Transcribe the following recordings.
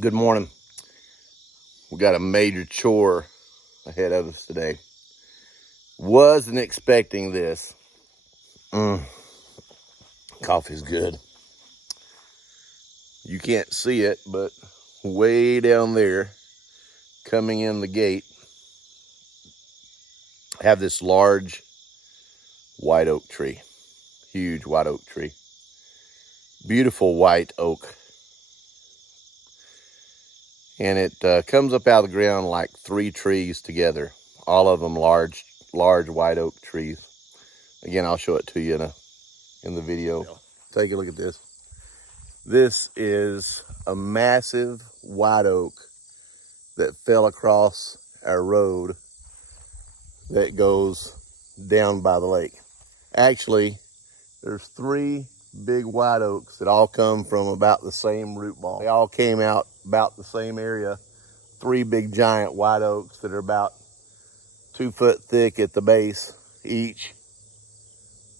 Good morning. We got a major chore ahead of us today. Wasn't expecting this. Coffee's good. You can't see it, but way down there, coming in the gate, I have this large white oak tree. Huge white oak tree. Beautiful white oak. And it comes up out of the ground like 3 trees together. All of them large white oak trees. Again, I'll show it to you in the video. Take a look at this. This is a massive white oak that fell across our road that goes down by the lake. Actually, there's 3 big white oaks that all come from about the same root ball. They all came out about the same area. 3 big giant white oaks that are about 2 foot thick at the base each.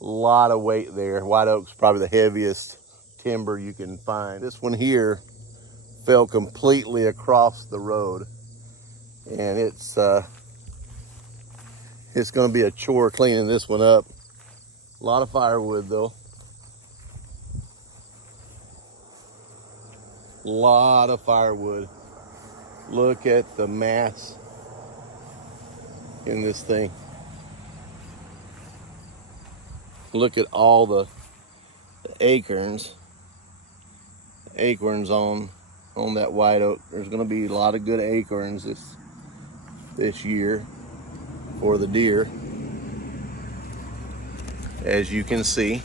A lot of weight there. White oak's probably the heaviest timber you can find. This one here fell completely across the road, and it's going to be a chore cleaning this one up. A lot of firewood though. A lot of firewood. Look at the mass in this thing. Look at all the acorns on that white oak. There's going to be a lot of good acorns this year for the deer. As you can see,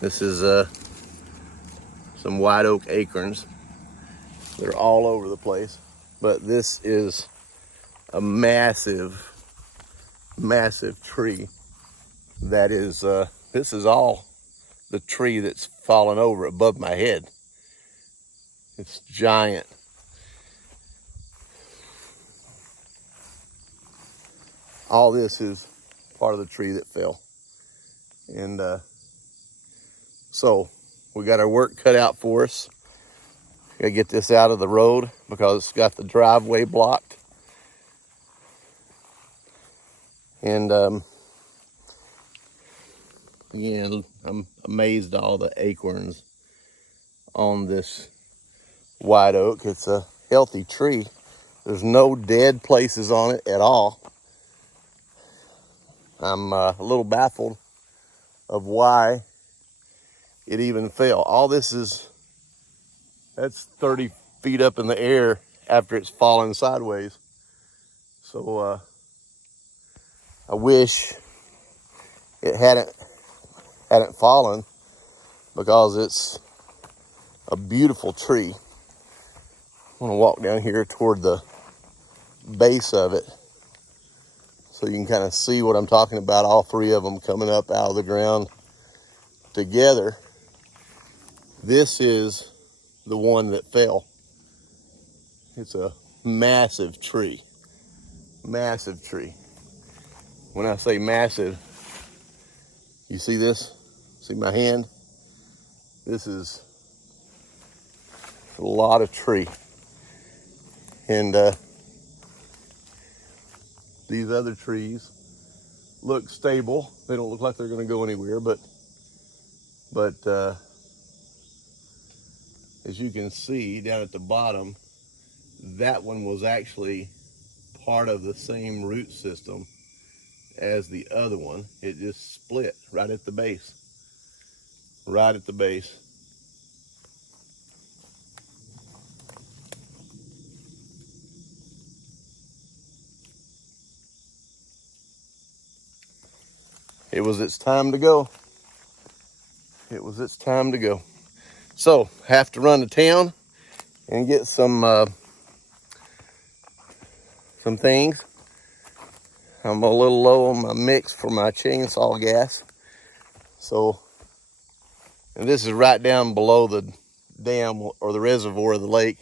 this is some white oak acorns. They're all over the place, but this is a massive tree. That is, this is all the tree that's fallen over above my head. It's giant. All this is part of the tree that fell. And so we got our work cut out for us. Gotta get this out of the road because it's got the driveway blocked. And again, I'm amazed at all the acorns on this white oak. It's a healthy tree. There's no dead places on it at all. I'm a little baffled of why it even fell. All this that's 30 feet up in the air after it's fallen sideways. So I wish it hadn't fallen, because it's a beautiful tree. I want to walk down here toward the base of it so you can kind of see what I'm talking about. All 3 of them coming up out of the ground together. This is the one that fell. It's a massive tree. Massive tree. When I say massive, you see this? See my hand? This is a lot of tree. And these other trees look stable. They don't look like they're going to go anywhere, but as you can see down at the bottom, that one was actually part of the same root system as the other one. It just split right at the base. Right at the base. It was its time to go. It was its time to go. So, have to run to town and get some things. I'm a little low on my mix for my chainsaw gas. So, and this is right down below the dam or the reservoir of the lake.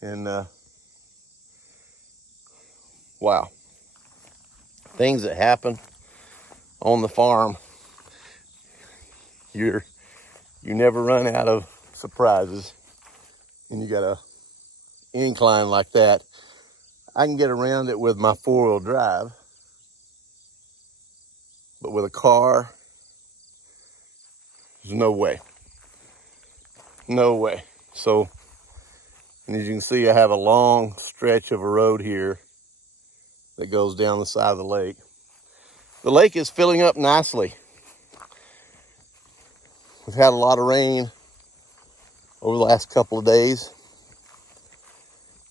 And wow. Things that happen on the farm. You never run out of surprises. and you got a incline like that, I can get around it with my 4-wheel drive. But with a car, there's no way. No way. So, and as you can see, I have a long stretch of a road here that goes down the side of the lake. The lake is filling up nicely. We've had a lot of rain over the last couple of days.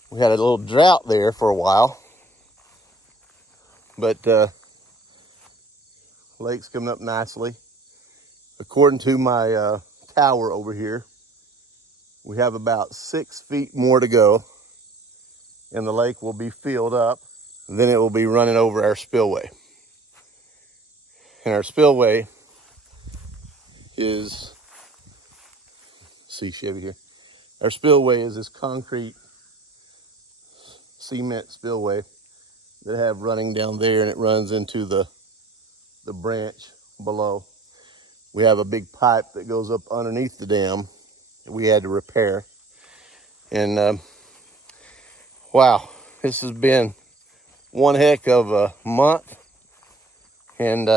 We had a little drought there for a while, but lake's coming up nicely. According to my tower over here, we have about 6 feet more to go, and the lake will be filled up. Then it will be running over our spillway. And our spillway is, see Chevy here. Our spillway is this concrete cement spillway that I have running down there, and it runs into the branch below. We have a big pipe that goes up underneath the dam that we had to repair. And wow, this has been one heck of a month, and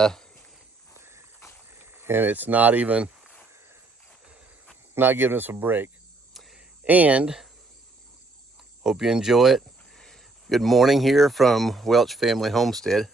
it's not giving us a break. And hope you enjoy it. Good morning here from Welch Family Homestead.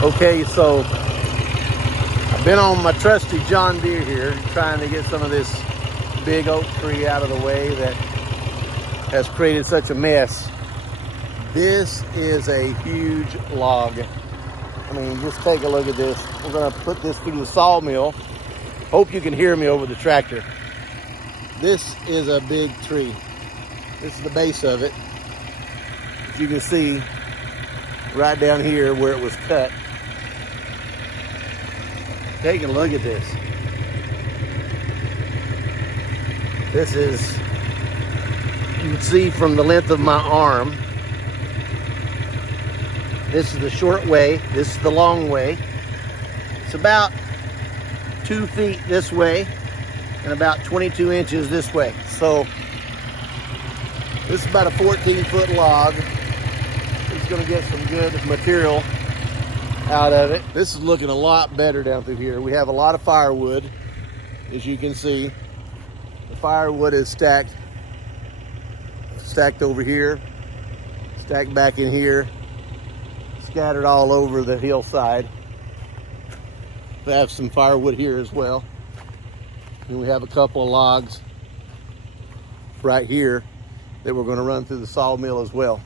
Okay, so Been on my trusty John Deere here, trying to get some of this big oak tree out of the way that has created such a mess. This is a huge log. I mean, just take a look at this. We're gonna put this through the sawmill. Hope you can hear me over the tractor. This is a big tree. This is the base of it. As you can see, right down here where it was cut. Take a look at this. This is, you can see from the length of my arm, this is the short way, this is the long way. It's about 2 feet this way and about 22 inches this way. So this is about a 14-foot log. It's gonna get some good material out of it. This is looking a lot better down through here. We have a lot of firewood, as you can see. The firewood is stacked over here, stacked back in here, scattered all over the hillside. We have some firewood here as well. And we have a couple of logs right here that we're going to run through the sawmill as well.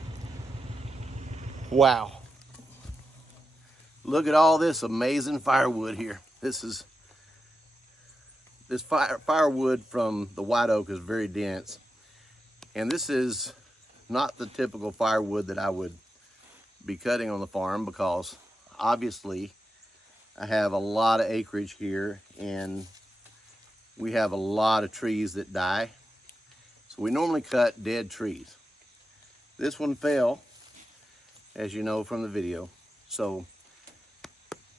Wow. Look at all this amazing firewood here. This firewood from the white oak is very dense. And this is not the typical firewood that I would be cutting on the farm, because obviously I have a lot of acreage here and we have a lot of trees that die. So we normally cut dead trees. This one fell, as you know from the video. So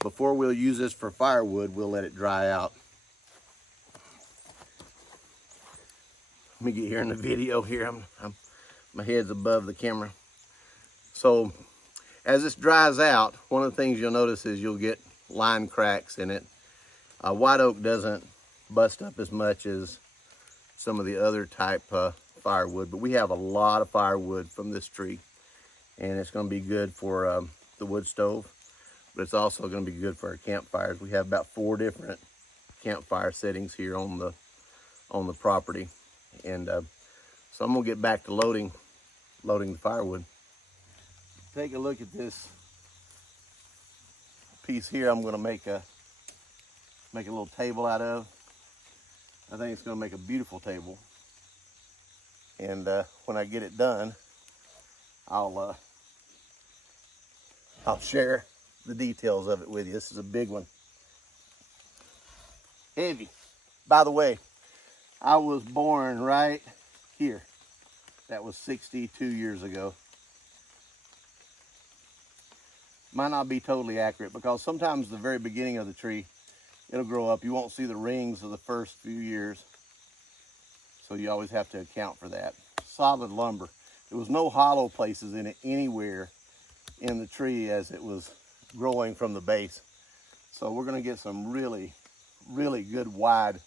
before we'll use this for firewood, we'll let it dry out. Let me get here in the video here. My head's above the camera. So as this dries out, one of the things you'll notice is you'll get line cracks in it. White oak doesn't bust up as much as some of the other type firewood, but we have a lot of firewood from this tree, and it's going to be good for the wood stove, but it's also going to be good for our campfires. We have about 4 different campfire settings here on the property, and so I'm going to get back to loading the firewood. Take a look at this piece here. I'm going to make a little table out of. I think it's going to make a beautiful table, and when I get it done, I'll share the details of it with you. This is a big one, heavy. By the way, I was born right here. That was 62 years ago. Might not be totally accurate, because sometimes the very beginning of the tree, it'll grow up. You won't see the rings of the first few years. So you always have to account for that. Solid lumber. There was no hollow places in it anywhere in the tree as it was growing from the base. So we're gonna get some really, really good wide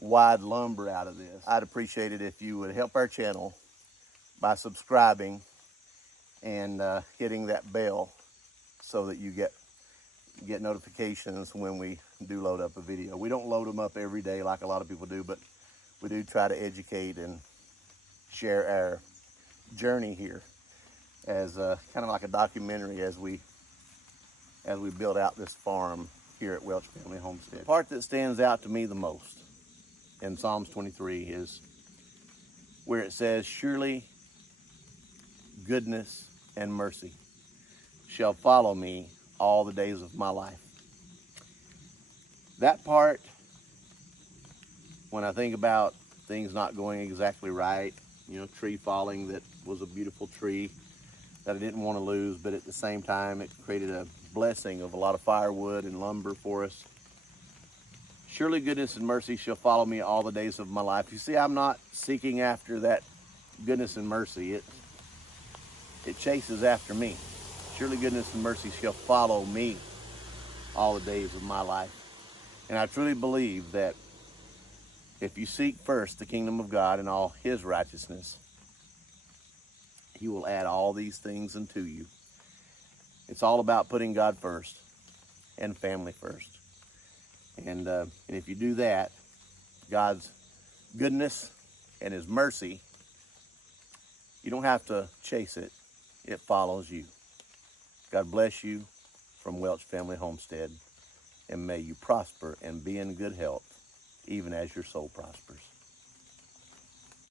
lumber out of this. I'd appreciate it if you would help our channel by subscribing and hitting that bell so that you get notifications when we do load up a video. We don't load them up every day like a lot of people do, but we do try to educate and share our journey here as kind of like a documentary as we build out this farm here at Welch Family Homestead. The part that stands out to me the most in Psalms 23 is where it says, "Surely goodness and mercy shall follow me all the days of my life." That part, when I think about things not going exactly right, you know, tree falling that was a beautiful tree that I didn't want to lose, but at the same time it created a blessing of a lot of firewood and lumber for us. Surely goodness and mercy shall follow me all the days of my life. You see, I'm not seeking after that goodness and mercy. It chases after me. Surely goodness and mercy shall follow me all the days of my life. And I truly believe that if you seek first the kingdom of God and all his righteousness, he will add all these things unto you. It's all about putting God first and family first. And if you do that, God's goodness and his mercy, you don't have to chase it. It follows you. God bless you from Welch Family Homestead, and may you prosper and be in good health, even as your soul prospers.